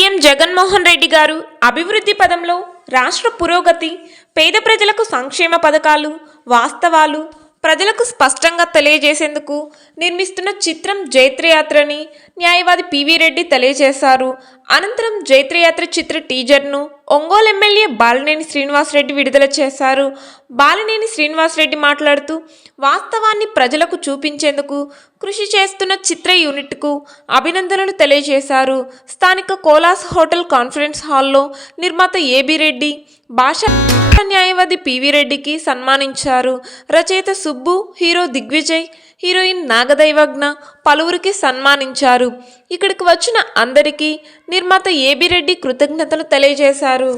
CM Jaganmohan Reddy గారు అభివృద్ధి పదంలో రాష్ట్ర పురోగతి, పేద ప్రజలకు సంక్షేమ పథకాలు, వాస్తవాలు ప్రజలకు స్పష్టంగా తెలియజేసేందుకు నిర్మిస్తున్న చిత్రం జైత్రయాత్రని న్యాయవాది పివి రెడ్డి తెలియజేశారు. అనంతరం జైత్రయాత్ర చిత్ర టీజర్ను ఒంగోలు ఎమ్మెల్యే బాలినేని శ్రీనివాసరెడ్డి విడుదల చేశారు. బాలినేని శ్రీనివాసరెడ్డి మాట్లాడుతూ వాస్తవాన్ని ప్రజలకు చూపించేందుకు కృషి చేస్తున్న చిత్ర యూనిట్కు అభినందనలు తెలియజేశారు. స్థానిక కోలాస్ హోటల్ కాన్ఫరెన్స్ హాల్లో నిర్మాత ఏబి రెడ్డి, భాషా న్యాయవాది పివి రెడ్డికి సన్మానించారు. రచయిత సుబ్బు, హీరో దిగ్విజయ్, హీరోయిన్ నాగదైవజ్ఞ పలువురికి సన్మానించారు. ఇక్కడికి వచ్చిన అందరికీ నిర్మాత ఏబి రెడ్డి కృతజ్ఞతలు తెలియజేశారు.